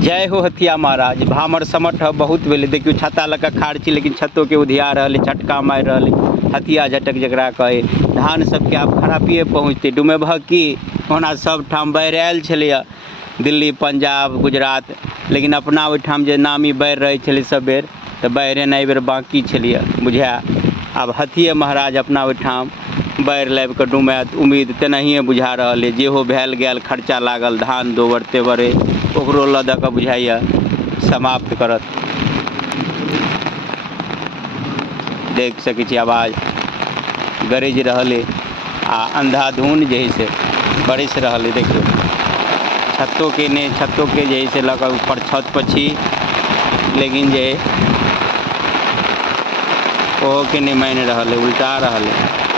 जय हो हथिया महाराज। भामर समठ बहुत भेले। देखियो छत्ता लगा खाड़ छी लेकिन छत्तो के उधिया रहले, झटका मार रहले। हथिया झटक जकरा कहे। धान सबके आब खरापिए पहुँचते डूमेबह की ओना सब ठाम बाढ़ि आयल छलैया, दिल्ली पंजाब गुजरात, लेकिन अपना ओहिठाम जे नामी बाढ़ि रहै छलै सब बेर तऽ बाढ़ि एनाइ बेर बाँकी छलैया बुझाए। आब हथिये महाराज अपना ओहिठाम बाढ़ि लाबि कऽ डुमाएत, उम्मीद तेनाहिए बुझा रहल अइ। जेहो भेल गेल खर्चा लागल धान दोबर तेबरे ओकरो लऽ दऽ कऽ बुझाइए समाप्त करत। देख सकै छी आवाज गरज रहल अइ आ अंधाधुन जे है से बरस रहल अइ। देखियौ छत्तो के जे है से लऽ कऽ ऊपर छत पर छी, लेकिन जे ओहो के नहीं मान रहल है, उल्टा रहल है।